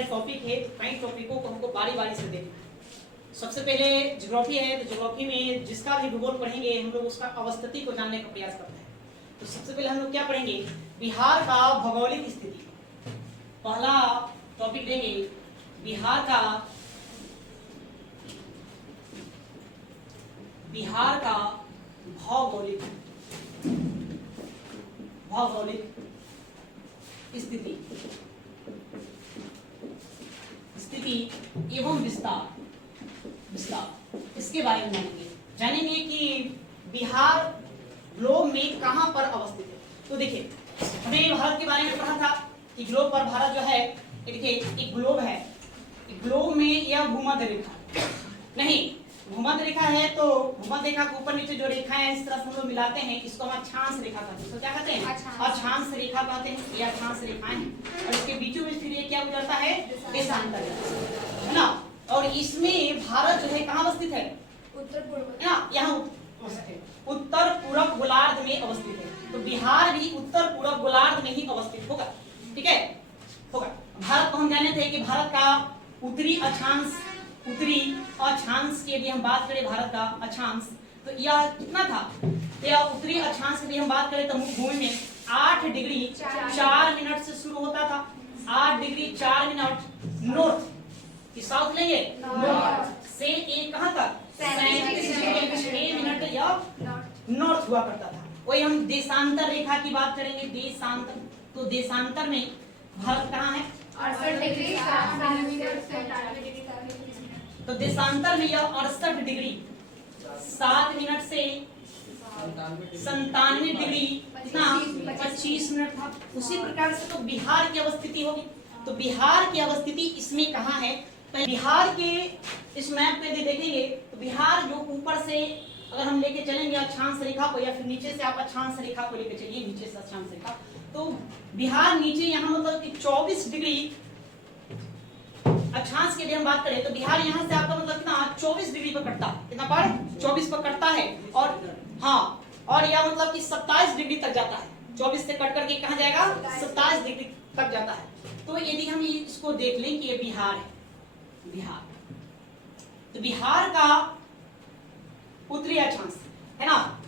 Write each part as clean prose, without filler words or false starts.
सारे टॉपिक है, तो कई टॉपिकों को हमको बारी बारी से देखना है। सबसे पहले ज्योग्राफी है, तो ज्योग्राफी में जिसका भी भूगोल पढ़ेंगे हम लोग उसका अवस्थिति को जानने का प्रयास करते हैं। तो सबसे पहले हम लोग क्या पढ़ेंगे, बिहार का भौगोलिक स्थिति। पहला टॉपिक देंगे बिहार का भौगोलिक स्थिति एवं विस्तार इसके बारे में जानेंगे कि बिहार ग्लोब में कहां पर अवस्थित है। तो देखिए, हमने भारत के बारे में पढ़ा था कि ग्लोब पर भारत जो है, देखिए एक ग्लोब है, ग्लोब में यह भूमध्य रेखा नहीं, भूमध्य रेखा है, तो भूमध्य रेखा के ऊपर नीचे जो रेखाएं हैं इस तरह से हम लोग मिलाते हैं, इसको हम अक्षांश रेखा कहते हैं। इसको क्या कहते हैं? अक्षांश रेखा कहते हैं। ये अक्षांश रेखाएं हैं और इसके बीचों बीच फिर ये क्या गुजरता है? देशांतर है ना। और इसमें भारत जो है कहाँ अवस्थित है? उत्तर पूर्व है ना, यहाँ उत्तर पूर्व गोलार्ध में अवस्थित है। तो बिहार भी उत्तर पूर्व गोलार्ध में ही अवस्थित होगा, ठीक है, होगा। भारत को हम जाने थे कि भारत का उत्तरी अक्षांश की यदि हम बात करें, भारत का अक्षांश तो यह कितना था? यह उत्तरी अक्षांश की हम बात करें तो भूमि में 8 डिग्री 4 मिनट से शुरू होता था। 8 डिग्री 4 मिनट नॉर्थ की, साउथ लेंगे नॉर्थ से एक कहां तक? 6 मिनट या नॉर्थ हुआ करता था। वही हम देशांतर रेखा की बात करेंगे, देशांतर। तो देशांतर में भारत कहाँ है? 68 डिग्री। तो देशांतर में यह 68 डिग्री 7 मिनट से 97 डिग्री कितना? 25 मिनट था। उसी प्रकार से तो बिहार की अवस्थिति होगी। तो बिहार की अवस्थिति इसमें कहाँ है? तो बिहार के इस मैप पे देखेंगे तो बिहार जो ऊपर से अगर हम लेके चलेंगे अक्षांश रेखा को, या फिर नीचे से आप अक्षांश रेखा को लेके चलिए, नीचे से अक्षांश रेखा, तो बिहार नीचे यहाँ मतलब कि 24 डिग्री अक्षांश के लिए हम बात करें तो बिहार यहाँ से आपका मतलब कितना? 24 डिग्री पर कटता है। कितना पर? 24 पर कटता है। और हाँ, और यह मतलब कि 27 डिग्री तक जाता है। 24 से कट करके कहाँ जाएगा? 27 डिग्री तक जाता है। तो यदि हम इसको देख लें कि ये बिहार है, बिहार, तो बिहार का उत्तरी अक्षांश है ना,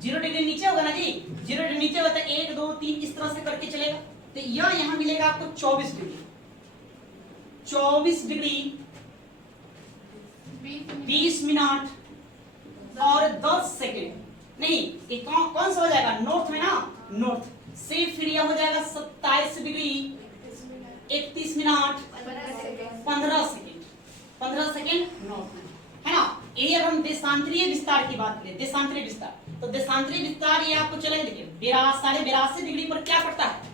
0 डिग्री नीचे होगा ना जी, 0 डिग्री नीचे होता है, 1 2 3 इस तरह से करके चलेगा। तो यह यहाँ मिलेगा आपको 24 डिग्री 20 मिनट और 10 सेकेंड। नहीं, ये कौन सा हो जाएगा? नॉर्थ में ना, नॉर्थ से फिर यह हो जाएगा 27 डिग्री 31 मिनट 15 सेकेंड नॉर्थ में, है ना। यही अब हम देशांतरीय विस्तार की बात करें, देशांतरीय विस्तार, तो देशांतरीय विस्तार ये आपको चलेगा, देखिए 82.5 डिग्री पर क्या पड़ता है?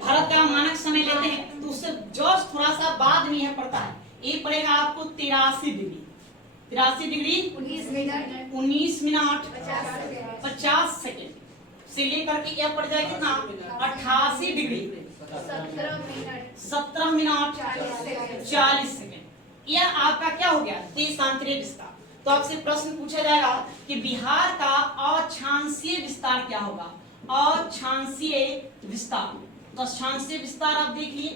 भारत का मानक समय लेते हैं तो उससे जस्ट थोड़ा सा बाद में यह पड़ता है, ये पड़ेगा आपको 83 डिग्री 19 मिनट 50 सेकेंड से लेकर के यह पड़ जाएगा कितना? 88 डिग्री 17 मिनट 40 सेकेंड। यह आपका क्या हो गया? देशांतरीय विस्तार। तो आपसे प्रश्न पूछा जाएगा कि बिहार का अक्षांशीय विस्तार क्या होगा? अक्षांशीय विस्तार, तो अक्षांशीय विस्तार आप देख लिए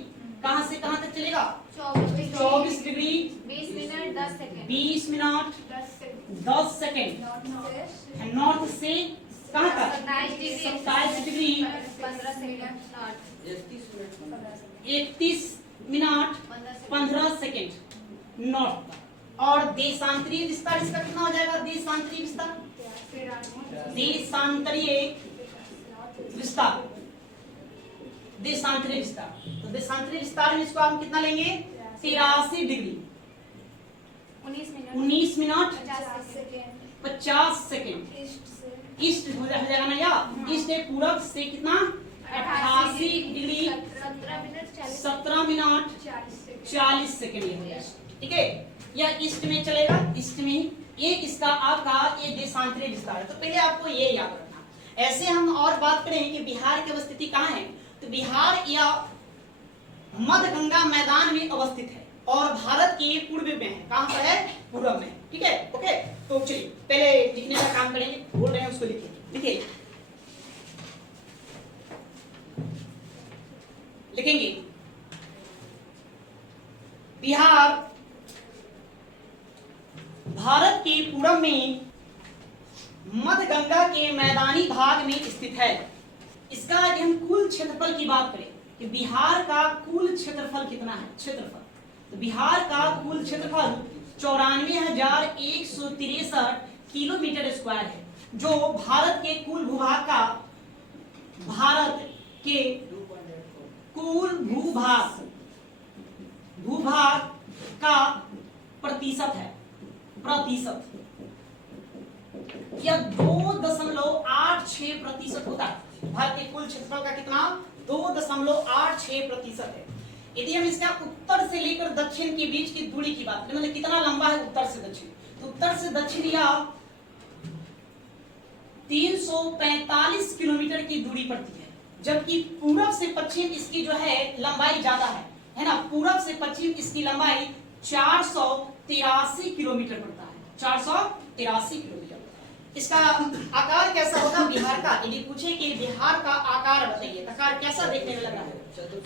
कहां से कहां तक चलेगा? 24 degree 20 minute 10 second 20 minute 10 second, north से कहां तक? 27 degree 15 second 31 minute 15 second north. और देशांतरीय विस्तार इसका कितना हो जाएगा? देशांतरीय विस्तार तो देशांतरीय विस्तार में इसको हम कितना लेंगे? 83 डिग्री 19 मिनट 50 सेकेंड ईस्ट हो जाएगा ना, या ईस्ट पूरब से कितना? 88 डिग्री 17 मिनट 40 सेकेंड, ठीक है। यह ईस्ट में चलेगा, ईस्ट में ही ये इसका आपका ये देशांतरीय विस्तार है। तो पहले आपको ये याद रखना। ऐसे हम और बात करें कि बिहार की अवस्थिति कहाँ है, तो बिहार या मध्य गंगा मैदान में अवस्थित है और भारत के पूर्व में है। कहां पर है? पूर्व में, ठीक है, ओके। तो चलिए पहले लिखने का काम करेंगे, बोल रहे हैं उसको लिखिए, लिखेंगे पूरब में मध्य गंगा के मैदानी भाग में स्थित है। इसका यदि हम कुल क्षेत्रफल की बात करें कि बिहार का कुल क्षेत्रफल कितना है, क्षेत्रफल, तो बिहार का कुल क्षेत्रफल 94,163 किलोमीटर स्क्वायर है, जो भारत के कुल भूभाग का, भारत के कुल भूभाग का प्रतिशत है, प्रतिशत। यह 2.86% होता है। भारत के कुल क्षेत्रफल का कितना, 2.86% है। यदि हम इसका उत्तर से लेकर दक्षिण के बीच की दूरी की बात करें, मतलब कितना लंबा है उत्तर से दक्षिण, तो उत्तर से दक्षिण यह 345 किलोमीटर की दूरी पड़ती है, जबकि पूरब से पश्चिम इसकी जो है लंबाई ज्यादा है ना। पूरब से पश्चिम इसकी लंबाई 483 किलोमीटर पड़ता है, 483 किलोमीटर। इसका आकार कैसा होगा बिहार का, यदि पूछे कि बिहार का आकार बताइए, आकार कैसा देखने में लग रहा है,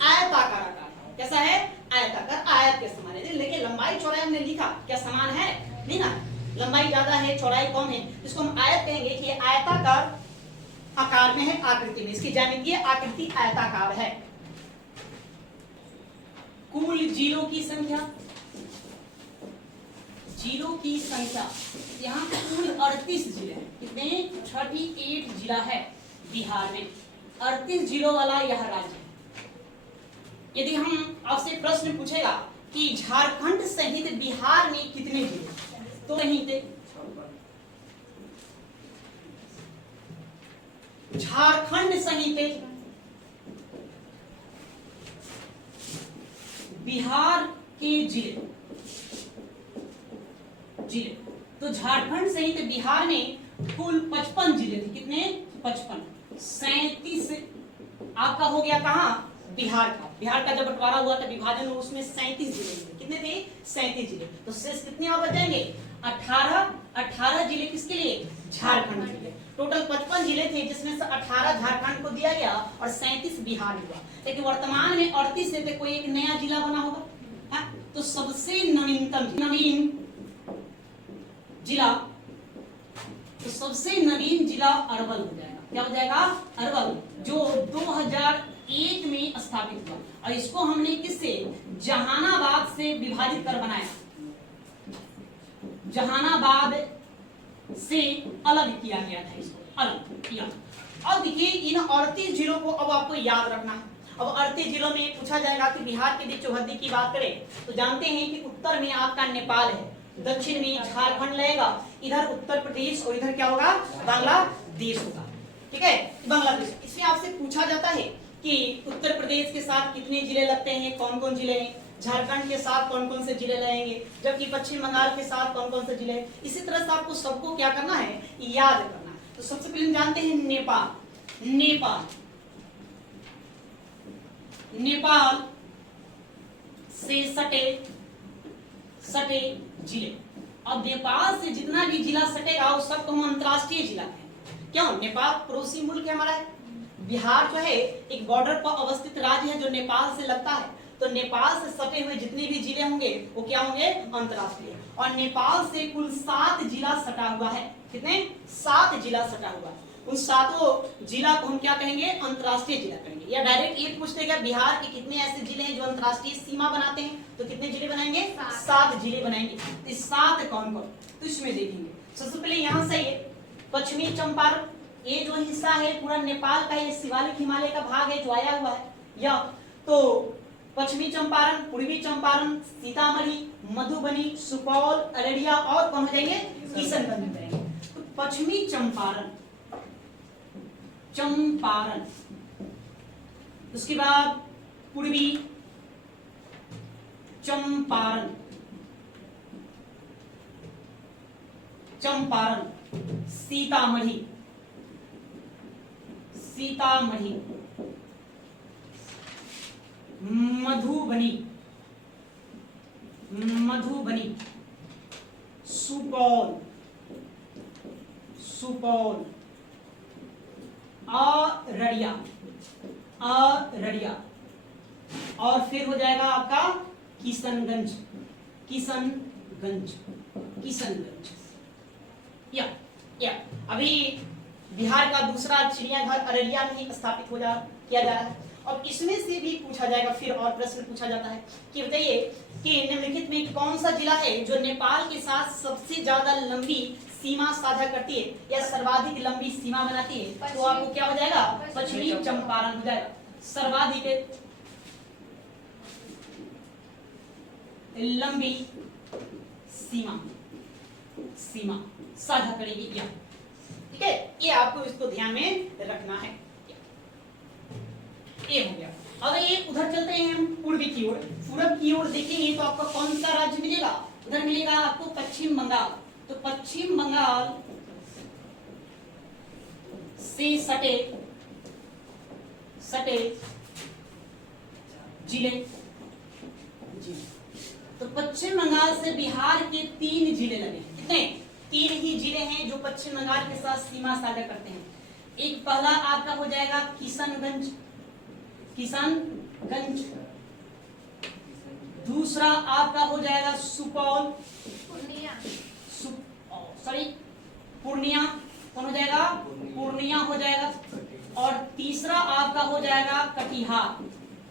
आयताकार आकार। कैसा है, आयताकार, आयत के समान है। लेकिन लंबाई चौड़ाई हमने लिखा, क्या समान है, नहीं ना, लंबाई ज्यादा है चौड़ाई कम है, इसको हम आयत कहेंगे कि आयताकार आकार में है, आकृति में, इसकी ज्यामितीय आकृति आयताकार है। कुल जिलों की संख्या, जिलों की संख्या, यहाँ कुल 38 जिले हैं। कितने, 38 जिला है बिहार में, 38 जिलों वाला यह राज्य है। यदि हम आपसे प्रश्न पूछेगा कि झारखंड सहित बिहार में कितने जिले, तो नहीं थे, झारखंड सहित बिहार के जिले, तो झारखंड सहित बिहार में कुल 55 जिले थे। कितने, 55, 37 आपका हो गया कहाँ, बिहार का। बिहार का जब बंटवारा हुआ था, विभाजन हुआ, उसमें 37 जिले थे। कितने थे, 37 जिले। तो शेष कितने और बच जाएंगे, 18 जिले किसके लिए, झारखंड के लिए। टोटल 55 जिले थे, जिसमें से 18 झारखंड को दिया गया और 37 बिहार हुआ। लेकिन वर्तमान में 38 से कोई एक नया जिला बना होगा, है? तो सबसे नवीन जिला, तो सबसे नवीन जिला अरवल हो जाएगा। क्या हो जाएगा, अरवल, जो 2001 में स्थापित हुआ। और इसको हमने किससे, जहानाबाद से विभाजित कर बनाया, जहानाबाद से अलग किया गया था, इसको अलग किया। अब देखिए इन 38 जिलों को अब आपको याद रखना है। अब 38 जिलों में पूछा जाएगा कि बिहार की चौहद्दी की बात करें तो जानते हैं कि उत्तर में आपका नेपाल है, दक्षिण में झारखंड लगेगा, इधर उत्तर प्रदेश और इधर क्या होगा, बांग्लादेश होगा। ठीक है, बांग्लादेश। इसमें आपसे पूछा जाता है कि उत्तर प्रदेश के साथ कितने जिले लगते हैं, कौन कौन जिले हैं, झारखंड के साथ कौन कौन से जिले लगेंगे, जबकि पश्चिम बंगाल के साथ कौन कौन से जिले। इसी तरह से आपको सबको क्या करना है, याद करना है। तो सबसे पहले हम जानते हैं नेपाल। नेपाल से सटे जिले। अब नेपाल से जितना भी जिला सटेगा उस सबको हम अंतरराष्ट्रीय जिला कहेंगे। क्यों, नेपाल पड़ोसी मुल्क है हमारा है। बिहार जो है एक बॉर्डर पर अवस्थित राज्य है जो नेपाल से लगता है, तो नेपाल से सटे हुए जितने भी जिले होंगे वो क्या होंगे, अंतरराष्ट्रीय। और नेपाल से कुल 7 जिला सटा हुआ है। कितने, 7 जिला सटा हुआ है। उन 7 जिला को हम क्या कहेंगे, अंतरराष्ट्रीय जिला कहेंगे। या डायरेक्ट ये पूछ लेगा बिहार के कितने ऐसे जिले हैं जो अंतरराष्ट्रीय सीमा बनाते हैं, तो कितने जिले बनाएंगे, 7 जिले बनाएंगे। तो 7 कौन कौन, तो इसमें देखेंगे। सबसे पहले यहाँ से पश्चिमी चंपारण, ये जो हिस्सा है पूरा नेपाल का, ये शिवालिक हिमालय का भाग है जो आया हुआ है। या तो पश्चिमी चंपारण, पूर्वी चंपारण, सीतामढ़ी, मधुबनी, सुपौल, अररिया और कौन हो जाएंगे, किशनगंज हो जाएंगे। तो पश्चिमी चंपारण, उसके बाद पूर्वी चंपारण, सीतामढ़ी, मधुबनी, सुपौल, अररिया, और फिर हो जाएगा आपका किशनगंज। या अभी बिहार का दूसरा चिड़ियाघर अररिया में ही स्थापित किया जा रहा है। और इसमें से भी पूछा जाएगा, फिर और प्रश्न पूछा जाता है कि बताइए कि निम्नलिखित में कौन सा जिला है जो नेपाल के साथ सबसे ज्यादा लंबी सीमा साझा करती है या सर्वाधिक लंबी सीमा बनाती है? तो आपको क्या हो जाएगा? पश्चिमी चंपारण हो जाएगा। सर्वाधिक लंबी सीमा साझा करेगी या, ठीक है, ये आपको इसको ध्यान में रखना है। ये हो गया। अगर ये उधर चलते हैं हम पूर्वी की ओर, पूरब की ओर देखेंगे तो आपको कौन सा राज्य मिलेगा? उधर मिलेगा आपको पश्चिम बंगाल। तो पश्चिम बंगाल से सटे जिले, तो पश्चिम बंगाल से बिहार के 3 जिले लगे। कितने? 3 ही जिले हैं जो पश्चिम बंगाल के साथ सीमा साझा करते हैं। एक पहला आपका हो जाएगा किशनगंज, दूसरा आपका हो जाएगा सुपौल, पूर्णिया, कौन हो जाएगा? पूर्णिया हो जाएगा। और तीसरा आपका हो जाएगा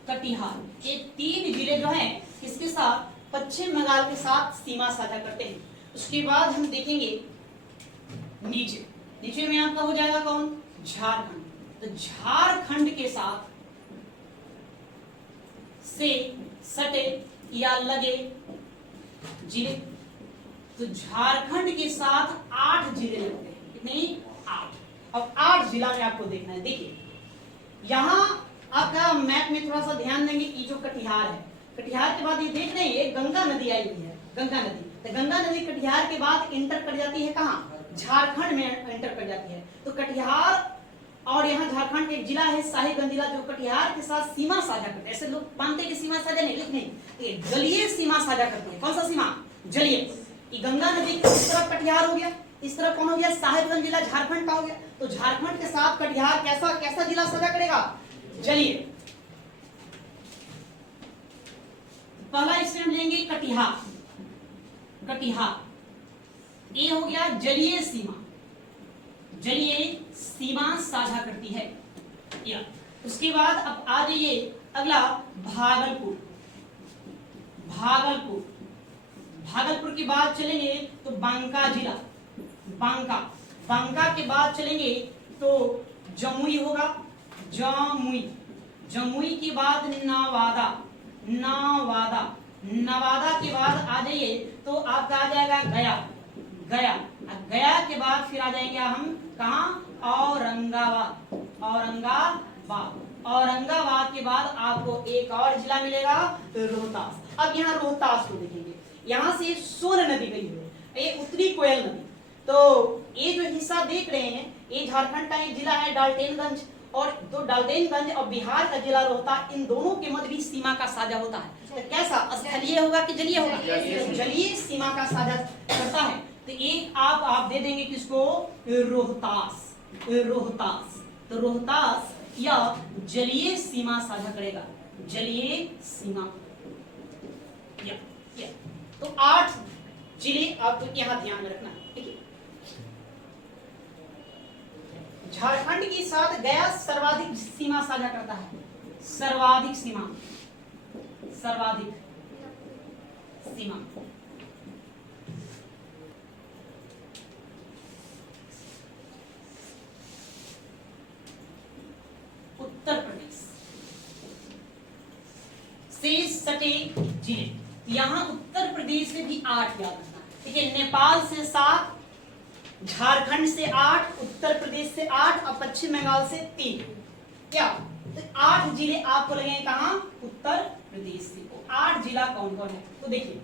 कटिहार। ये 3 जिले जो हैं किसके साथ? पश्चिम बंगाल के साथ सीमा साझा करते हैं। उसके बाद हम देखेंगे नीचे में आपका हो जाएगा कौन? झारखंड। तो झारखंड के साथ से सटे या लगे जिले, तो झारखंड के साथ 8 जिले लगते हैं। कितने? 8। अब 8 जिला में आपको देखना है। देखिए यहाँ आपका मैप में थोड़ा सा ध्यान देंगे कि जो कटिहार है, कटिहार के बाद ये देख रहे हैं ये गंगा नदी आई हुई है, गंगा नदी। तो गंगा नदी कटिहार के बाद इंटर कर जाती है कहाँ? झारखंड में इंटर कर जाती है। तो कटिहार और यहाँ झारखंड के एक जिला है साहिबगंज जिला, जो कटिहार के साथ सीमा साझा करते हैं। ऐसे लोग मानते हैं कि सीमा साझा नहीं, लेकिन नहीं, जलीय सीमा साझा करते हैं। कौन सा सीमा? जलीय। गंगा नदी की इस तरफ कटिहार हो गया, इस तरफ कौन हो गया? साहिबगंज जिला झारखंड का हो गया। तो झारखंड के साथ कटिहार कैसा जिला साझा करेगा? जलीय। पहला इसमें हम लेंगे कटिहार। ये हो गया जलीय सीमा साझा करती है या। उसके बाद अब आ जाइए अगला भागलपुर के बाद चलेंगे तो बांका जिला, बांका के बाद चलेंगे तो जमुई होगा, जमुई के बाद नवादा के बाद आ जाइए तो आपका आ जाएगा गया के बाद फिर आ जाएंगे हम कहाँ? औरंगाबाद के बाद आपको एक और जिला मिलेगा रोहतास। अब यहाँ रोहतास को देखेंगे, यहाँ से सोन नदी गई है, ये उत्तरी कोयल नदी। तो ये जो हिस्सा देख रहे हैं ये झारखंड का एक जिला है डाल्टेनगंज, और तो डाल्टेनगंज और बिहार का जिला रोहतास, इन दोनों के मध्य भी सीमा का साझा होता है। तो कैसा? स्थलीय होगा कि जलीय होगा? जलीय सीमा का साझा करता है। तो एक आप दे देंगे किसको? रोहतास। तो रोहतास या जलीय सीमा साझा करेगा, जलीय सीमा या। तो 8 जिले आपको यहाँ ध्यान में रखना है। ठीक है, झारखंड के साथ गया सर्वाधिक सीमा साझा करता है, सर्वाधिक सीमा। उत्तर प्रदेश से सटे जिले, यहाँ उत्तर प्रदेश में भी 8 याद रखना। ठीक है, नेपाल से 7, झारखंड से 8, उत्तर प्रदेश से 8 और पश्चिम बंगाल से 3। क्या? तो 8 जिले आपको लगेंगे कहाँ? उत्तर प्रदेश से। 8 जिला कौन कौन है? तो देखिए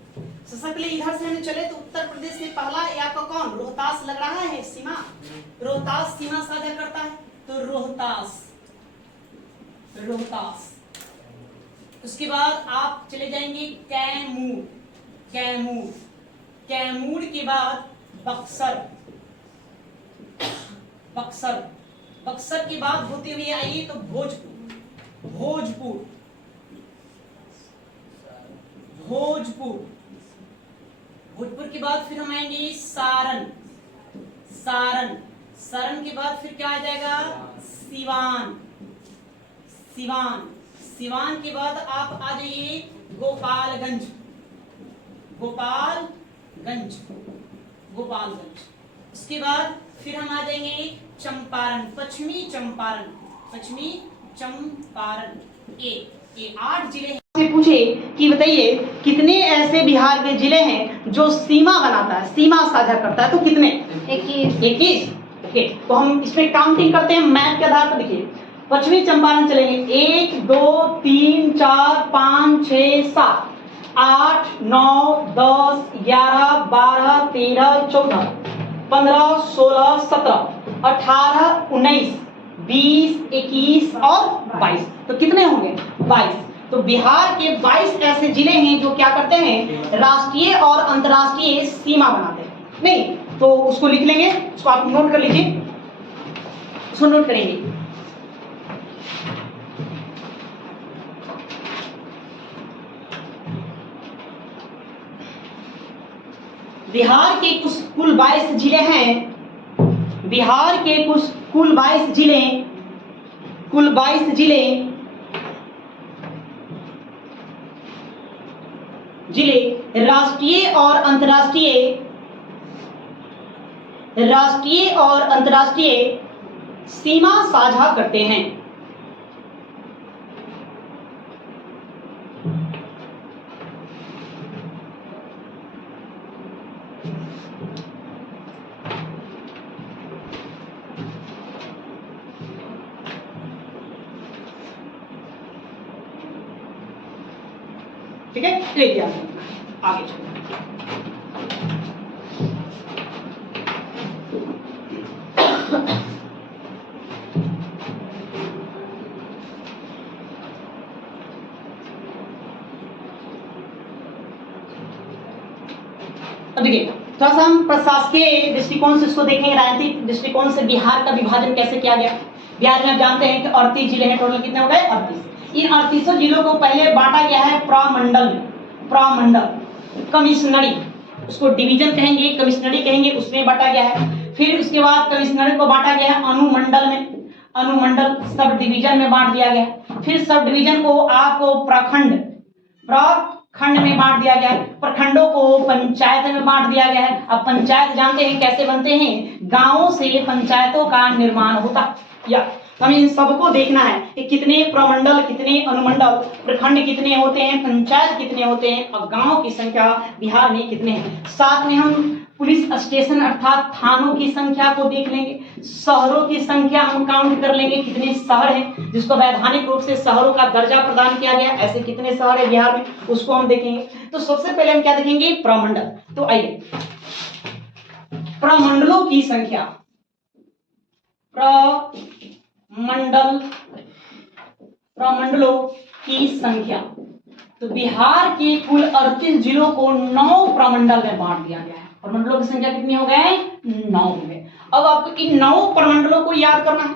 सबसे पहले इधर से हम चले तो उत्तर प्रदेश में पहला ये आपका कौन? रोहतास लग रहा है सीमा, रोहतास सीमा साझा करता है। तो रोहतास। उसके बाद आप चले जाएंगे कैमूर के बाद बक्सर के बाद होते हुए आइए तो भोजपुर के बाद फिर हम आएंगे सारण, सारण के बाद फिर क्या आ जाएगा, सिवान, सिवान, सिवान के बाद आप आ जाइए गोपालगंज, गोपालगंज, गोपालगंज। उसके बाद फिर हम आ जाएंगे चंपारण, पश्चिमी चंपारण, पश्चिमी चंपारण। ये 8 जिले हैं। से पूछे कि बताइए कितने ऐसे बिहार के जिले हैं जो सीमा बनाता है, सीमा साझा करता है, तो कितने? 21। ओके, तो हम इसमें काउंटिंग करते हैं मैप के आधार पर। देखिए पश्चिमी चंपारण चलेंगे 1 2 3 4 5 6 7 8 9 10 11 12 13 14 15 16 17 18 19 20 21 और 22, तो कितने होंगे? 22। तो बिहार के 22 ऐसे जिले हैं जो क्या करते हैं, राष्ट्रीय और अंतर्राष्ट्रीय सीमा बनाते हैं। नहीं तो उसको लिख लेंगे, उसको आप नोट कर लीजिए, उसको नोट करेंगे। बिहार के कुल 22 जिले हैं, बिहार के कुल 22 जिले, कुल 22 जिले राष्ट्रीय और अंतर्राष्ट्रीय सीमा साझा करते हैं। ठीक है, तो आगे चलो। देखिए थोड़ा सा हम प्रशासकीय दृष्टिकोण से इसको देखेंगे, राजनीतिक दृष्टिकोण से बिहार का विभाजन कैसे किया गया। बिहार में आप जानते हैं कि 38 जिले हैं, टोटल कितने हो गए? 38। इन 38 जिलों को पहले बांटा गया है प्रमंडल, कमिश्नरी, उसको डिवीजन कहेंगे, कमिश्नरी कहेंगे, उसमें बांटा गया है। फिर उसके बाद कमिश्नरी को बांटा गया है अनुमंडल में, अनुमंडल सब डिवीजन में बांट दिया गया। फिर सब डिवीजन को आपको प्रखंड में बांट दिया गया है। प्रखंडों को पंचायत में बांट दिया गया है। अब पंचायत जानते हैं कैसे बनते हैं, गांवों से पंचायतों का निर्माण होता या हमें इन सबको देखना है कि कितने प्रमंडल, कितने अनुमंडल, प्रखंड कितने होते हैं, पंचायत कितने होते हैं और गांव की संख्या बिहार में कितने हैं। साथ में हम पुलिस स्टेशन अर्थात थानों की संख्या को देख लेंगे, शहरों की संख्या हम काउंट कर लेंगे, कितने शहर हैं जिसको वैधानिक रूप से शहरों का दर्जा प्रदान किया गया, ऐसे कितने शहर है बिहार में, उसको हम देखेंगे। तो सबसे पहले हम क्या देखेंगे, प्रमंडल। तो आइए प्रमंडलों की संख्या, प्रमंडलों की संख्या, तो बिहार के कुल 38 जिलों को 9 प्रमंडल में बांट दिया गया है। प्रमंडलों की संख्या कितनी हो गए? 9 हो गए। अब आपको इन 9 प्रमंडलों को याद करना है।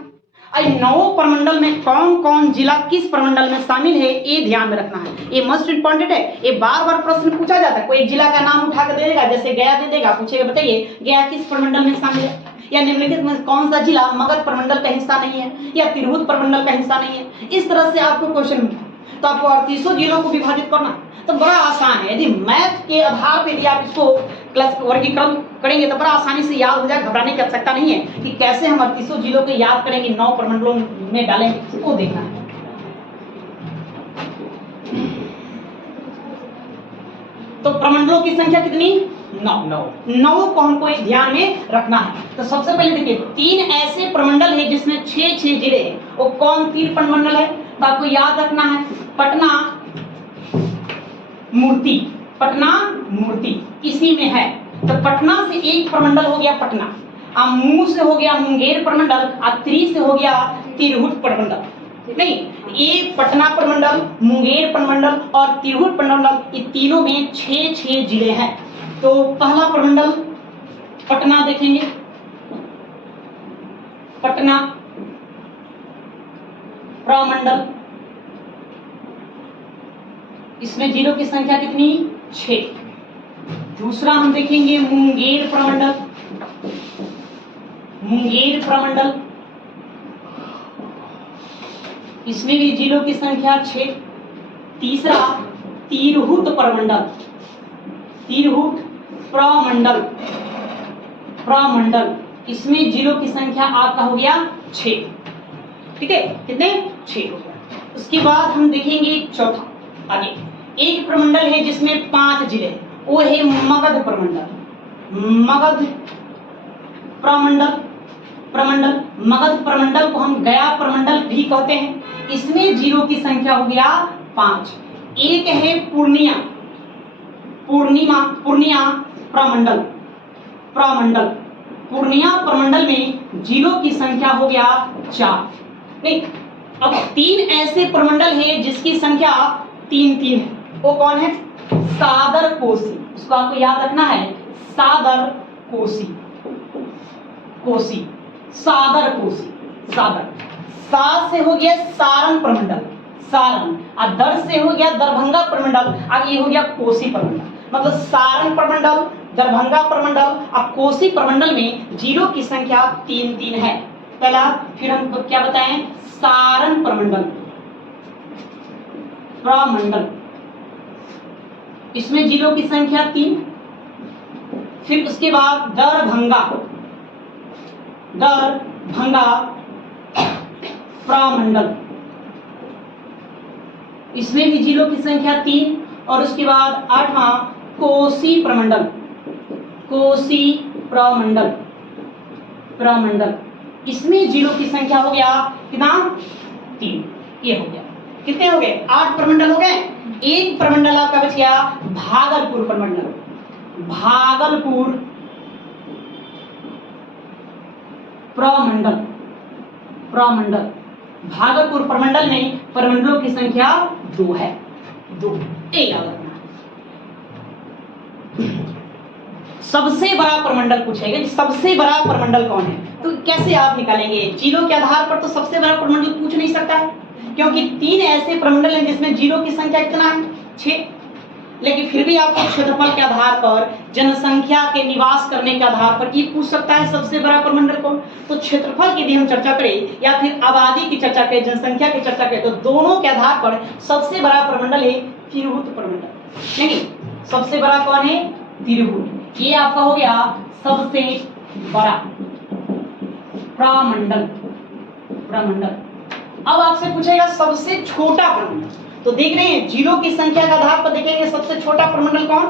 9 प्रमंडल में कौन कौन जिला किस प्रमंडल में शामिल है, ये ध्यान में रखना है, ये मोस्ट इंपॉर्टेंट है। ये बार बार प्रश्न पूछा जाता है, कोई एक जिला का नाम उठा कर दे देगा, जैसे गया दे देगा, पूछेगा बताइए गया किस प्रमंडल में शामिल है, या निम्नलिखित में कौन सा जिला मगध प्रमंडल का हिस्सा नहीं है, या तिरहुत प्रमंडल का हिस्सा नहीं है। इस तरह से आपको क्वेश्चन मिलता है। तो आपको 38 जिलों को विभाजित करना तो बड़ा आसान है। यदि मैथ के आधार पर यदि आप इसको क्लास वर्गीकरण करेंगे तो बड़ा आसानी से याद हो जाए, घबराने की आवश्यकता नहीं है कि कैसे हम 38 जिलों को याद करेंगे, 9 प्रमंडलों में डालेंगे, वो देखना है। तो प्रमंडलों की संख्या कितनी? 9 को हमको ध्यान में रखना है। तो सबसे पहले देखिए 3 ऐसे प्रमंडल है जिसमें 6 जिले हैं। वो कौन 3 प्रमंडल है तो आपको याद रखना है, पटना, मूर्ति, पटना, मूर्ति इसी में है। तो पटना से एक प्रमंडल हो गया पटना, मुंह से हो गया मुंगेर प्रमंडल, त्री से हो गया तिरहुत प्रमंडल। नहीं, ये पटना प्रमंडल, मुंगेर प्रमंडल और तिरहुत प्रमंडल, ये तीनों में 6 जिले हैं। तो पहला प्रमंडल पटना देखेंगे, पटना प्रमंडल, इसमें जिलों की संख्या कितनी? 6। दूसरा हम देखेंगे मुंगेर प्रमंडल, मुंगेर प्रमंडल, इसमें भी जिलों की संख्या 6। तीसरा तिरहुत प्रमंडल, तिरहुत प्रमंडल, प्रमंडल, इसमें जिलों की संख्या आपका हो गया 6। ठीक है, कितने? 6 हो गया। उसके बाद हम देखेंगे चौथा आगे, एक प्रमंडल है जिसमें 5 जिले, वो है मगध प्रमंडल, मगध प्रमंडल, प्रमंडल, मगध प्रमंडल को हम गया प्रमंडल भी कहते हैं। इसमें जिलों की संख्या हो गया 5। एक है पूर्णिया, पूर्णिया प्रमंडल, प्रमंडल, पूर्णिया प्रमंडल में जिलों की संख्या हो गया 4। नहीं, अब 3 ऐसे प्रमंडल हैं जिसकी संख्या 3 है। वो कौन है? सादर कोसी, उसको आपको याद रखना है, सादर कोसी, कोसी, सादर कोसी, सादर। सा से हो गया सारण प्रमंडल, सारण, और दर से हो गया दरभंगा प्रमंडल, आगे हो गया कोसी प्रमंडल। मतलब सारण प्रमंडल, दरभंगा प्रमंडल और कोसी प्रमंडल में जिलों की संख्या 3 है। पहला, फिर हम क्या बताएं? सारण प्रमंडल, प्रमंडल, इसमें जिलों की संख्या 3। फिर उसके बाद दरभंगा, दरभंगा प्रमंडल, इसमें भी जिलों की संख्या 3। और उसके बाद 8वां कोसी प्रमंडल, कोसी प्रमंडल, प्रमंडल, इसमें जिलों की संख्या हो गया कितना? 3। ये हो गया, कितने हो गए? 8 प्रमंडल हो गए। एक प्रमंडल आपका बच गया भागलपुर प्रमंडल, भागलपुर प्रमंडल, प्रमंडल, भागलपुर प्रमंडल में प्रमंडलों की संख्या 2 है, 2। याद रखना। सबसे बड़ा प्रमंडल पूछेगा, सबसे बड़ा प्रमंडल कौन है? तो कैसे आप निकालेंगे? जिलों के आधार पर तो सबसे बड़ा प्रमंडल पूछ नहीं सकता है, क्योंकि 3 ऐसे प्रमंडल हैं जिसमें जिलों की संख्या कितना है? 6। लेकिन फिर भी आपको क्षेत्रफल के आधार पर, जनसंख्या के निवास करने के आधार पर ये पूछ सकता है सबसे बड़ा प्रमंडल कौन। तो क्षेत्रफल की यदि हम चर्चा करें या फिर आबादी की चर्चा करें, जनसंख्या की चर्चा करें, तो दोनों के आधार पर सबसे बड़ा प्रमंडल है तिरहुत प्रमंडल। नहीं, सबसे बड़ा कौन है? तिरहुत। ये आपका हो गया सबसे बड़ा प्रमंडल, प्रमंडल। अब आपसे पूछेगा सबसे छोटा प्रमंडल। तो देख रहे हैं जिलों की संख्या के आधार पर देखेंगे सबसे छोटा प्रमंडल कौन?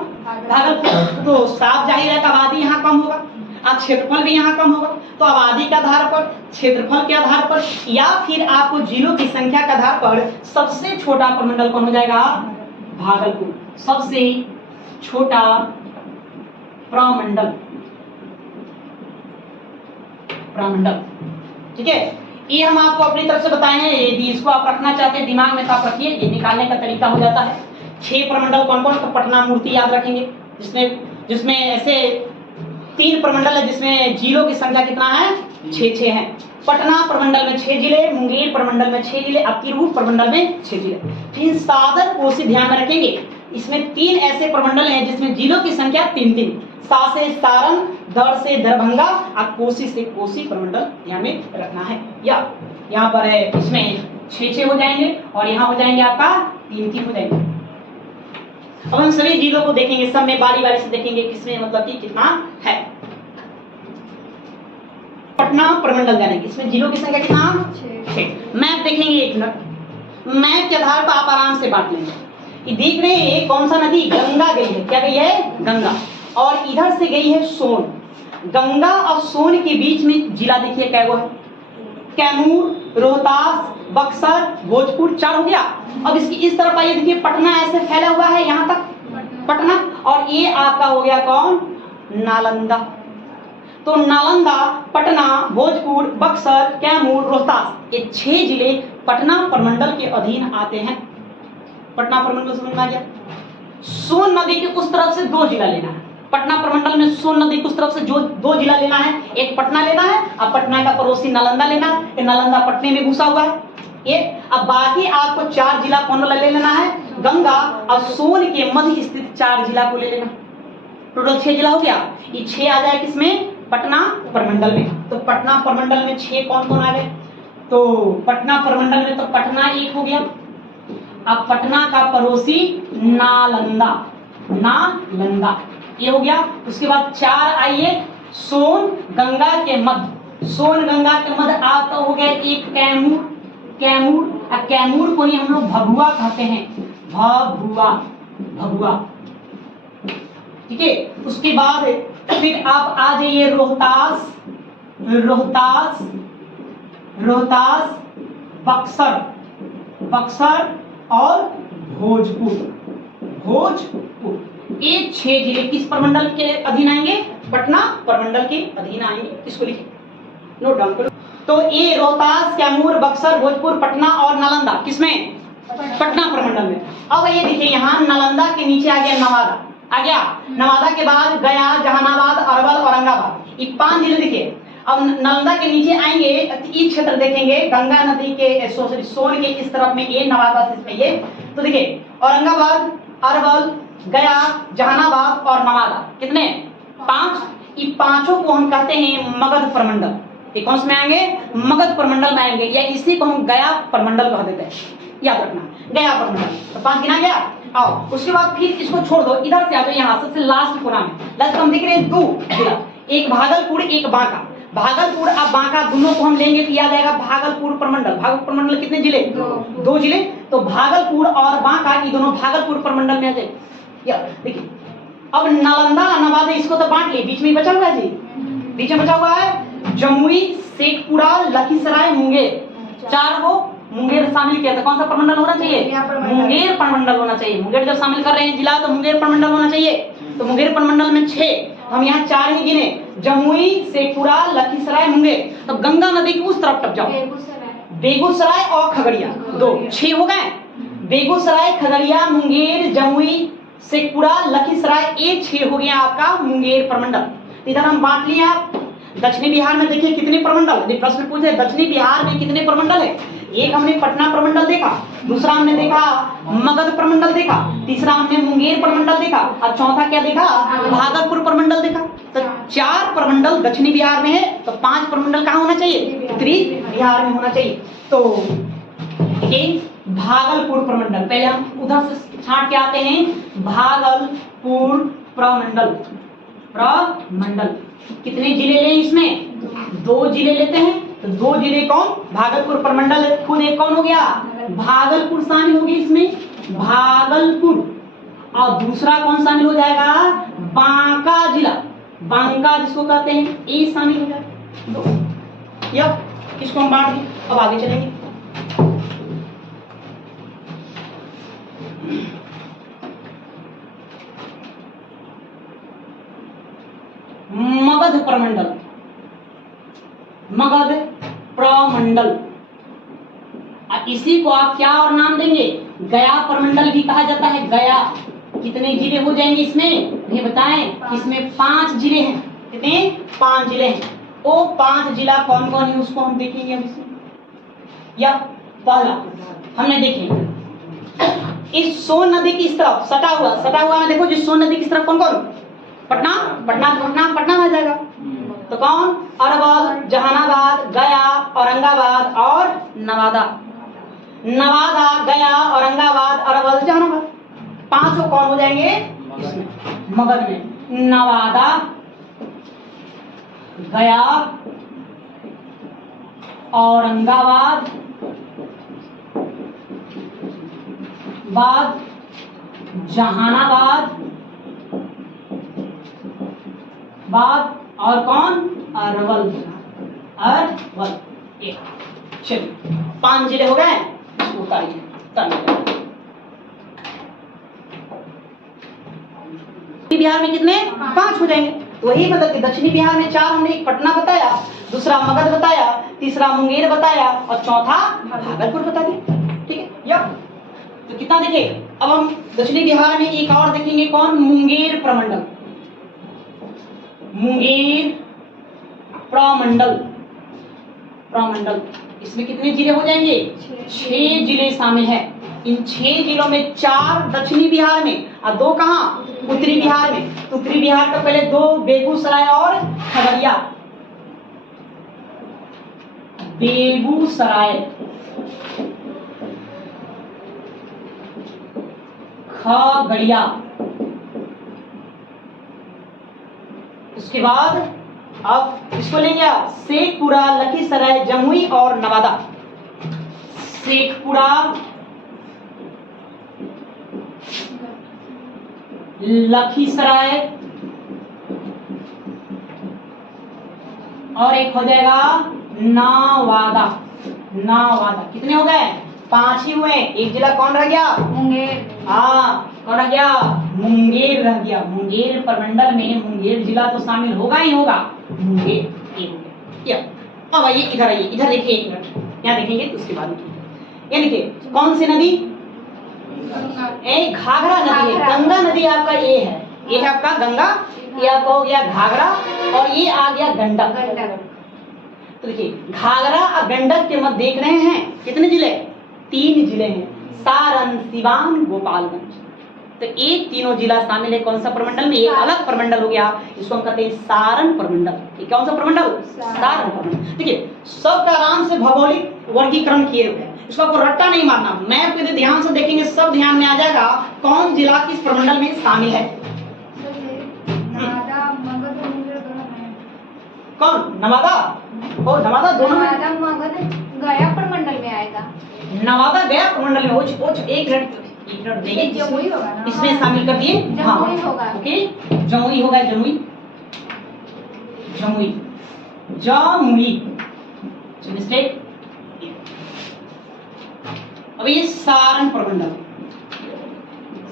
भागलपुर। तो साफ जाहिर है आबादी यहाँ कम होगा और क्षेत्रफल भी यहाँ कम होगा। तो आबादी के आधार पर, क्षेत्रफल के आधार पर, या फिर आपको जिलों की संख्या के आधार पर सबसे छोटा प्रमंडल कौन हो जाएगा? भागलपुर, सबसे छोटा प्रमंडल, प्रमंडल। ठीक है, ये हम आपको अपनी तरफ से बताए हैं। यदि इसको आप रखना चाहते हैं दिमाग में तो आप रखिए, ये निकालने का तरीका हो जाता है। 6 प्रमंडल कौन कौन? तो पटना मूर्ति याद रखेंगे, जिसमें ऐसे 3 प्रमंडल है जिसमें जिलों की संख्या कितना है? 6 है। पटना प्रमंडल में 6 जिले, मुंगेर प्रमंडल में 6 जिले, और तिरहुत प्रमंडल में 6 जिले। फिर सादर कोसी ध्यान में रखेंगे, इसमें 3 ऐसे प्रमंडल हैं जिसमें जिलों की संख्या 3। सा से सारण, दर से दरभंगा और कोसी से कोसी प्रमंडल ध्यान में रखना है। या यहाँ पर है, इसमें 6 हो जाएंगे और यहाँ हो जाएंगे आपका 3 हो जाएंगे। अब हम सभी जिलों को देखेंगे, सब में बारी बारी से देखेंगे किसमें मतलब कि कितना है। पटना प्रमंडल जानेंगे, इसमें जिलों की संख्या कितना? 6। मैप देखेंगे, 1 मिनट। मैप के आधार पर आप आराम से बांट लेंगे। ये देख रहे हैं कौन सा नदी? गंगा गई है। क्या गई है? गंगा। और इधर से गई है सोन। गंगा और सोन के बीच में जिला देखिए कैगो है? कैमूर, रोहतास, बक्सर, भोजपुर, 4 हो गया। अब इसकी इस तरफ आइए, देखिए पटना ऐसे फैला हुआ है यहाँ तक, पटना। और ये आपका हो गया कौन? नालंदा। तो नालंदा, पटना, भोजपुर, बक्सर, कैमूर, रोहतास, ये 6 जिले पटना प्रमंडल के अधीन आते हैं। पटना प्रमंडल समझ में आ गया। सोन नदी के उस तरफ से 2 जिला लेना है। पटना प्रमंडल में सोन नदी की उस तरफ से जो 2 जिला लेना है, एक पटना लेना है और पटना का पड़ोसी नालंदा लेना है। नालंदा पटने में घुसा हुआ है ये। अब बाकी आपको 4 जिला कौन वाला ले लेना है? गंगा और सोन के मध्य स्थित 4 जिला को ले लेना। टोटल 6 जिला हो गया। ये 6 आ जाए किसमें? पटना प्रमंडल में। तो पटना प्रमंडल में 6 कौन कौन आ गए? तो पटना प्रमंडल में तो पटना एक हो गया। अब पटना का पड़ोसी नालंदा, नालंदा ये हो गया। उसके बाद 4 आइए सोन गंगा के मध्य, सोन गंगा के मध्य आता हो गया एक कैमूर, कैमूर, कैमूर को ही हम लोग भभुआ कहते हैं, भभुआ, भभुआ, ठीक है। उसके बाद फिर आप आ जाइए रोहतास, रोहतास, रोहतास, बक्सर, बक्सर और भोजपुर, भोजपुर। ये 6 जिले किस प्रमंडल के अधीन आएंगे? पटना प्रमंडल के अधीन आएंगे। इसको लिखिए, नोट डाउन करो। तो ये रोहतास, कैमूर, बक्सर, भोजपुर, पटना और नालंदा किसमें? पटना प्रमंडल में। अब ये देखिए यहाँ नालंदा के नीचे आ गया नवादा, आ गया नवादा के बाद गया, जहानाबाद, अरवल, औरंगाबाद, ये 5 जिले देखिए। अब नालंदा के नीचे आएंगे ये क्षेत्र देखेंगे गंगा नदी के सोन के इस तरफ में, ये नवादा से ये। तो देखिए औरंगाबाद, अरवल, गया, जहानाबाद और नवादा कितने? 5। ये पांचों को हम कहते हैं मगध प्रमंडल। ये कौन से में आएंगे? मगध प्रमंडल में आएंगे, या इसी को हम गया प्रमंडल कह देते हैं, याद रखना, गया प्रमंडल। तो 5 गिना गया। आओ उसके बाद फिर इसको छोड़ दो, इधर से आ जाओ यहाँ सबसे लास्ट कोना में। लास्ट हम देख रहे हैं 2 जिला, एक भागलपुर, एक बांका। भागलपुर और बांका दोनों को हम लेंगे तो याद आएगा भागलपुर प्रमंडल। भागलपुर प्रमंडल कितने जिले? 2 जिले। तो भागलपुर और बांका ये दोनों भागलपुर प्रमंडल में आ जाए। देखिए अब नालंदा, नवादा इसको तो बांट लिए, बीच में बचा हुआ है जी, बीच में बचा हुआ है जमुई, शेखपुरा, लखीसराय, मुंगेर। 4 को मुंगेर शामिल किया था। कौन सा प्रमंडल होना चाहिए? मुंगेर प्रमंडल होना चाहिए। मुंगेर जब शामिल कर रहे हैं जिला तो मुंगेर प्रमंडल होना चाहिए। तो मुंगेर प्रमंडल में 6, हम यहाँ 4 ही गिने, जमुई, शेखपुरा, लखीसराय, मुंगेर। तो गंगा नदी के उस तरफ टप जाओ, बेगूसराय और खगड़िया 2, 6 हो गए। बेगूसराय, खगड़िया, मुंगेर, जमुई, शेखपुरा, लखीसराय, ये 6 हो गया आपका मुंगेर प्रमंडल। इधर हम बांट लिए। आप दक्षिणी बिहार में देखिए कितने प्रमंडल, प्रश्न पूछे दक्षिणी बिहार में कितने प्रमंडल है? एक हमने पटना प्रमंडल देखा, दूसरा हमने देखा मगध प्रमंडल देखा, तीसरा हमने मुंगेर प्रमंडल देखा और चौथा क्या देखा? भागलपुर प्रमंडल देखा। तो 4 प्रमंडल दक्षिणी बिहार में है, तो 5 प्रमंडल कहाँ होना चाहिए? उत्तरी बिहार में होना चाहिए। तो भागलपुर प्रमंडल, पहले हम उधर से छांट के आते हैं। भागलपुर प्रमंडल, प्रमंडल कितने जिले लें इसमें? 2 जिले लेते हैं। तो 2 जिले कौन? भागलपुर प्रमंडल खुद एक कौन हो गया? भागलपुर शामिल होगी इसमें, भागलपुर। और दूसरा कौन शामिल हो जाएगा? बांका जिला, बांका जिसको कहते हैं, ये शामिल हो जाएगा। या किसको हम बांट दें? अब आगे चलेंगे। मगध प्रमंडल, मगध प्रमंडल, इसी को आप क्या और नाम देंगे? गया प्रमंडल भी कहा जाता है। गया कितने जिले हो जाएंगे इसमें? ये बताएं। इसमें 5 जिले हैं। कितने? 5 जिले हैं। वो 5 जिला कौन कौन है उसको हम देखेंगे अभी से। या पहला हमने देखे इस सोन नदी की इस तरफ सटा हुआ में देखो, जिस सोन नदी की तरफ कौन कौन? पटना, पटना, पटना, पटना में जाएगा। तो कौन? अरवल, जहानाबाद, गया, औरंगाबाद और नवादा। नवादा, गया, औरंगाबाद, अरवल, जहानाबाद, 5 कौन हो जाएंगे इसमें? मगध में नवादा, गया, औरंगाबाद, बाद जहानाबाद, बाद और कौन? अरवल, अरवल। चलिए 5 जिले हो गए। उतारिए, बिहार में कितने? 5 हो जाएंगे। वही मतलब कि दक्षिणी बिहार में 4 हमने, एक पटना बताया, दूसरा मगध बताया, तीसरा मुंगेर बताया और चौथा भागलपुर बता दिया। ठीक है या? तो कितना देखे? अब हम दक्षिणी बिहार में एक और देखेंगे, कौन? मुंगेर प्रमंडल, मुंगेर प्रमंडल, प्रमंडल। इसमें कितने जिले हो जाएंगे? 6 जिले शामिल है। इन 6 जिलों में 4 दक्षिणी बिहार में और 2 कहाँ? उत्तरी बिहार में, तो उत्तरी बिहार का पहले दो, बेगूसराय और खगड़िया। बेगूसराय, खगड़िया। उसके बाद अब इसको लेंगे आप, शेखपुरा, लखीसराय, जमुई और नवादा। शेखपुरा, लखीसराय और एक हो जाएगा नवादा। नवादा कितने हो गए? 5 ही हुए। एक जिला कौन रह गया? मुंगेर। हाँ, कौन रह गया? मुंगेर रह गया। मुंगेर प्रमंडल में मुंगेर जिला तो शामिल होगा ही होगा। मुंगेर ये हो गया। अब आइए इधर, आइए इधर देखिए, एक मिनट यहाँ देखेंगे तो उसके बाद ये देखिए, कौन सी नदी? घाघरा नदी है। गंगा नदी आपका ये है आपका गंगा, ये आपका हो गया घाघरा और ये आ गया गंडक। तो देखिए घाघरा और गंडक के मध्य देख रहे हैं कितने जिले? 3 जिले हैं, सारण, सिवान, गोपालगंज। तो एक तीनों जिला शामिल है कौन सा प्रमंडल में? एक अलग प्रमंडल हो गया, इसको हम कहते हैं सारण प्रमंडल। ये कौन सा प्रमंडल? सारण प्रमंडल। देखिए सब का आराम से भौगोलिक वर्गीकरण किए हुए हैं, इसको आपको रट्टा नहीं मारना। मैप को ध्यान से देखेंगे सब ध्यान में आ जाएगा कौन जिला किस प्रमंडल में शामिल है। कौन? नवादा और नवादा दोनों में? गया प्रमंडल में आएगा। नवादा गया प्रमंडल में। एक मिनट देंगे, जमुई होगा ना? इसमें शामिल कर दिए। जमुई होगा। ओके, जमुई होगा। जमुई, जमुई, जमुई मिस्टेक। अब ये सारण प्रमंडल,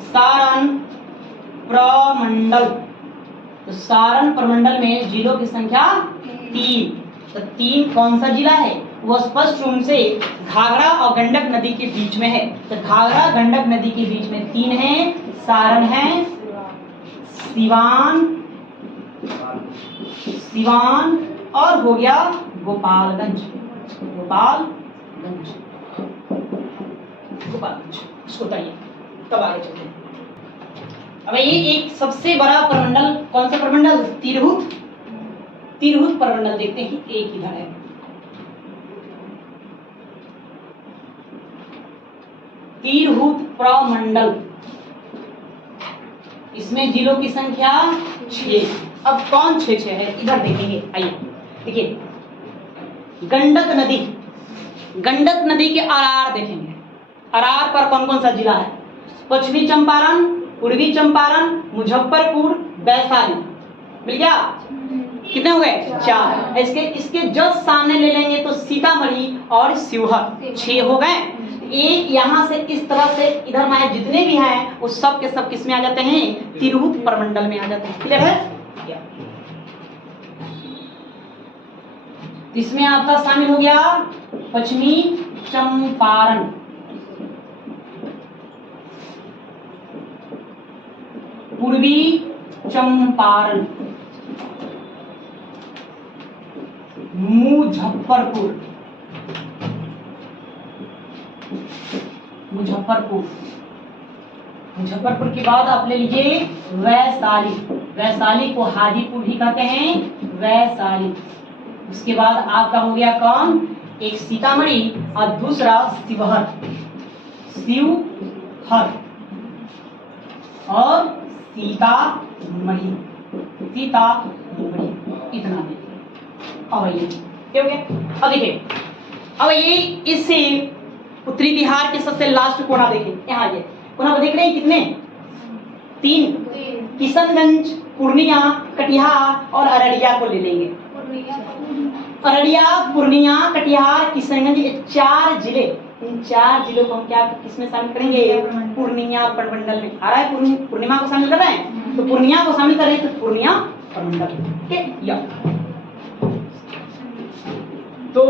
सारण प्रमंडल। तो सारण प्रमंडल में जिलों की संख्या 3। तो 3 कौन सा जिला है? वो स्पष्ट रूप से घाघरा और गंडक नदी के बीच में है। तो घाघरा गंडक नदी के बीच में 3 है, सारण है, सिवान और हो गया गोपालगंज। इसको बताइए, तब आगे चलते हैं। अब ये एक सबसे बड़ा प्रमंडल कौन सा प्रमंडल? तिरहुत प्रमंडल। देखते हैं कि एक इधर है। तिरहुत प्रमंडल, इसमें जिलों की संख्या 6। अब कौन 6 है इधर देखेंगे। आइए देखिए, गंडक नदी के आर देखेंगे। आर पर कौन कौन सा जिला है? पश्चिमी चंपारण, पूर्वी चंपारण, मुजफ्फरपुर, वैशाली। मिल गया? कितने हो गए? 4। इसके जस्ट सामने ले लेंगे तो सीतामढ़ी और शिवहर 6 हो गए। एक यहाँ से इस तरह से इधर में जितने भी हैं वो सब के सब किस में आ जाते हैं? तिरहुत प्रमंडल में आ जाते हैं। क्लियर है? इसमें आपका शामिल हो गया पश्चिमी चंपारण, पूर्वी चंपारण, मुजफ्फरपुर के बाद आप ले लीजिए वैशाली को हाजीपुर भी कहते हैं, वैशाली। उसके बाद आपका हो गया कौन? एक सीतामढ़ी और दूसरा शिवहर और सीतामढ़ी। इतना अब ये हो गया। अब देखिए, अब ये इससे उत्तरी बिहार के सबसे लास्ट कोना देखें। यहाँ ये कोना को देख रहे हैं कितने? 3। किशनगंज, पूर्णिया, कटिहार और अररिया को ले लेंगे। अररिया, पूर्णिया, कटिहार, किशनगंज, ये 4 जिले। इन 4 जिलों को हम क्या किसमें शामिल करेंगे? पूर्णिया प्रमंडल में। आ रहा है? पूर्णिमा को शामिल कर रहे हैं, तो पूर्णिया को शामिल कर रहे हैं, तो पूर्णिया प्रमंडल। तो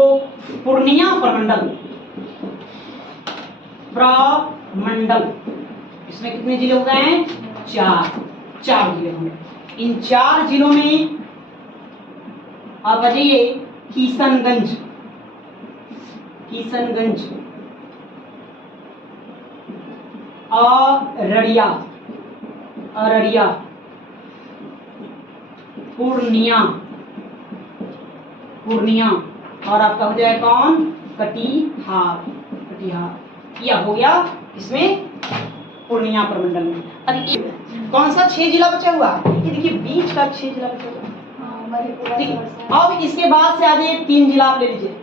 पूर्णिया प्रमंडल इसमें कितने जिले हो गए हैं? 4 जिले होंगे। इन 4 जिलों में आप बताइए किशनगंज, अररिया, अररिया, पूर्णिया, और आपका हो जाएगा कौन, कटिहार, यह हो गया इसमें पूर्णिया प्रमंडल में। अब कौन सा 6 जिला बचा हुआ, ये देखिए बीच का 6 जिला बचा हुआ। ठीक है, अब इसके बाद से आगे 3 जिला आप ले लीजिए।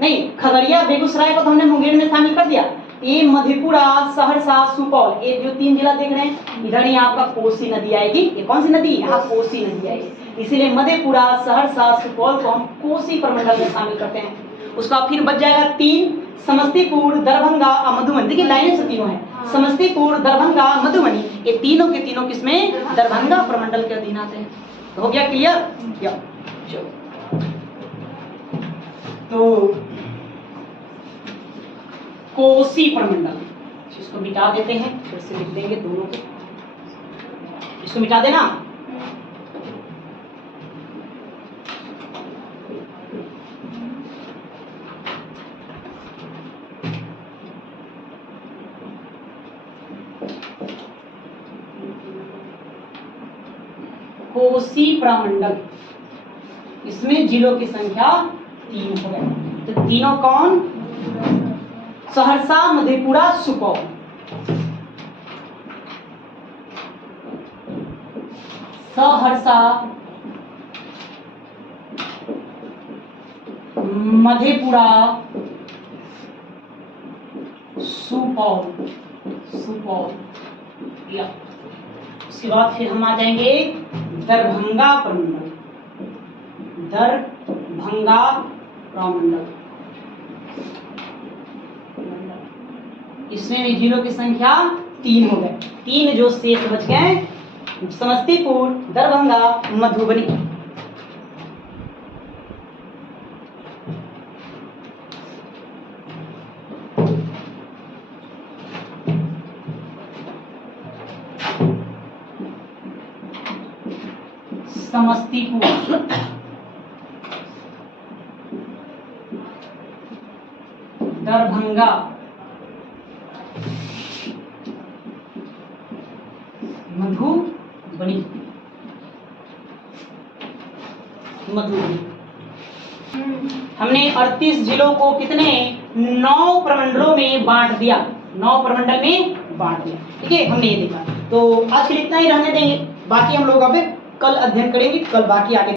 नहीं, खगड़िया बेगूसराय को तो हमने मुंगेर में शामिल कर दिया। ये मधेपुरा, सहरसा, सुपौल, ये जो 3 जिला देख रहे हैं, इधर ही आपका कोसी नदी आएगी। ये कौन सी नदी, यहाँ कोसी नदी आएगी, इसीलिए मधेपुरा, सहरसा, सुपौल को हम कोसी प्रमंडल में शामिल करते हैं। उसका फिर बच जाएगा 3, समस्तीपुर, दरभंगा और मधुबनी। देखिए लाइनें से तीनों है, समस्तीपुर, दरभंगा, मधुबनी, ये तीनों के तीनों किसमें, दरभंगा प्रमंडल के अधीन आते हैं। तो हो गया क्लियर। चलो तो कोसी प्रमंडल, इसको मिटा देते हैं, फिर से लिख देंगे दोनों को, इसको मिटा देना। कोसी प्रमंडल, इसमें जिलों की संख्या 3 हो गए। तो तीनों कौन, सहरसा, मधेपुरा, सुपौल। सहरसा, मधेपुरा, सुपौल, या उसके बाद फिर हम आ जाएंगे दरभंगा प्रमंडल, इसमें भी जिलों की संख्या 3 हो गए। 3 जो शेष बच गए, समस्तीपुर, दरभंगा, मधुबनी। समस्तीपुर, दरभंगा, मधुबनी। हमने 38 जिलों को कितने, 9 प्रमंडलों में बांट दिया, 9 प्रमंडल में बांट दिया। ठीक है, हमने ये देखा। तो आज के लिए इतना ही रहने देंगे, बाकी हम लोग अब कल अध्ययन करेंगे, कल बाकी आगे